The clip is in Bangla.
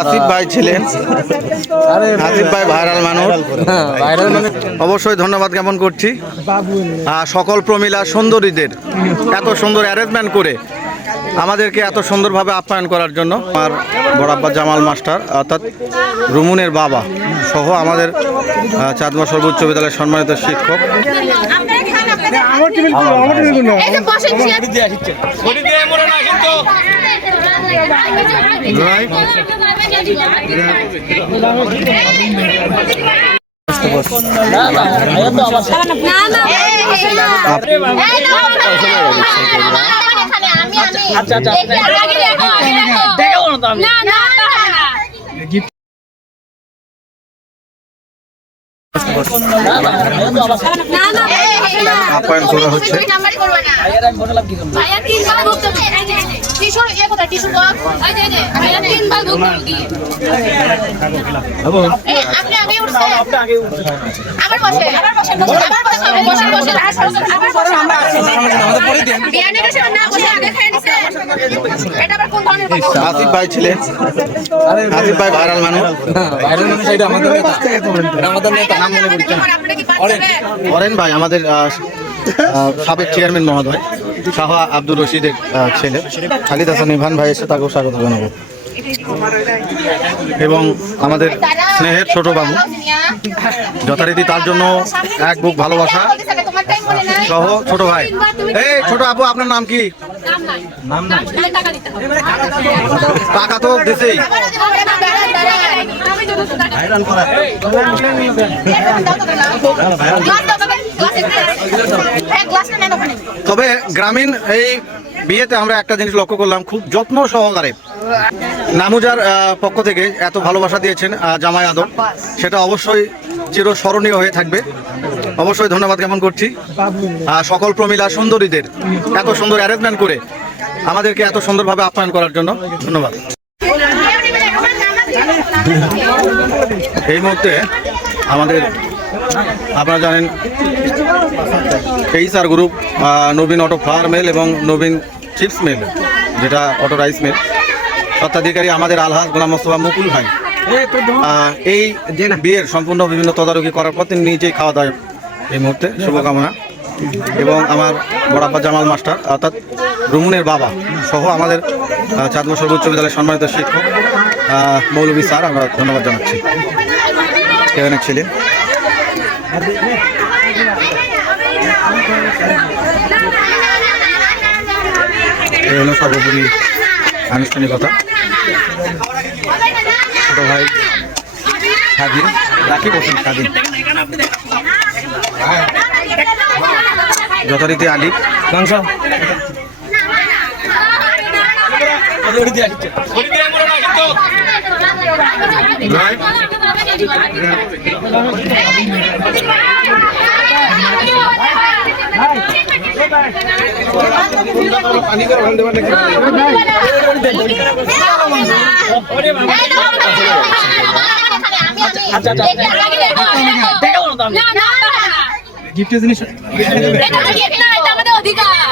আসিফ ভাই ছিলেন। ভাই ভাইরাল মানুষ। অবশ্যই ধন্যবাদ জ্ঞাপন করছি। সকল প্রমিলা সুন্দরীদের এত সুন্দর অ্যারেঞ্জমেন্ট করে আমাদেরকে এত সুন্দরভাবে আপ্যায়ন করার জন্য আমার বড়াব্বা জামাল মাস্টার অর্থাৎ রুমুনের বাবা সহ আমাদের চাঁদমা সর্বোচ্চ বিদ্যালয়ের সম্মানিত শিক্ষক এই যে বসেন চেয়ার না না আচ্ছা আচ্ছা না না না না আপ্যায়ন করা হচ্ছে ভাইয়া তিনবার ভুক্ত এটা আবার কোন ধরনের কথা? আসিফ ভাই ছিলেন। আসিফ ভাই ভাইরাল মানুষ। অরেন। ভাই আমাদের সাবেক চেয়ারম্যান মহোদয় শাহ আব্দুর রশিদের ছেলে। খালিদ হাসান ইভান ভাই এসে তাকেও স্বাগত জানাব। এবং আমাদের স্নেহের ছোট বাবু। যথারীতি তার জন্য এক বুক ভালোবাসা সহ ছোট ভাই। এই ছোট আপু, আপনার নাম কি? টাকা তো ওখানে তবে গ্রামীণ এই বিয়েতে আমরা একটা জিনিস লক্ষ্য করলাম, খুব যত্ন সহকারে নামুজার পক্ষ থেকে এত ভালোবাসা দিয়েছেন জামাই আদম। সেটা অবশ্যই চিরস্মরণীয় হয়ে থাকবে। অবশ্যই ধন্যবাদ জ্ঞাপন করছি। সকল প্রমিলা সুন্দরীদের এত সুন্দর অ্যারেঞ্জমেন্ট করে আমাদেরকে এত সুন্দরভাবে আপ্যায়ন করার জন্য ধন্যবাদ। এই মুহূর্তে আমাদের, আপনারা জানেন HR group Nabin auto flour mill এবং নবীন চিপস মিল, যেটা অটো রাইস মিল। স্বত্বাধিকারী আমাদের আলহাজ গোলাম মোস্তফা মুকুল ভাই। এই বিয়ের সম্পূর্ণ বিভিন্ন তদারকি করার পর তিনি নিজেই খাওয়া দাওয়া এই মুহূর্তে শুভকামনা। এবং আমার বড়াব্বা জামাল মাস্টার, অর্থাৎ রুমুনের বাবা সহ আমাদের চাঁদমা সর্বোচ্চ বিদ্যালয়ের সম্মানিত শিক্ষক মৌলভী স্যার, আমরা ধন্যবাদ জানাচ্ছি। এখানে ছিলেন? সর্বোপরি আনুষ্ঠানিকতা। ছোট ভাই স্বাধীন রাখি বসুন স্বাধীন যথারীতি আলী মাংস। আচ্ছা আচ্ছা। গিফটের জিনিস